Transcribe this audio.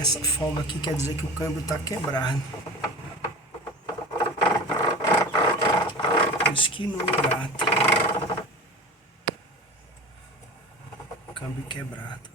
Essa folga aqui quer dizer que o câmbio está quebrado. Por isso que não engata. Câmbio quebrado.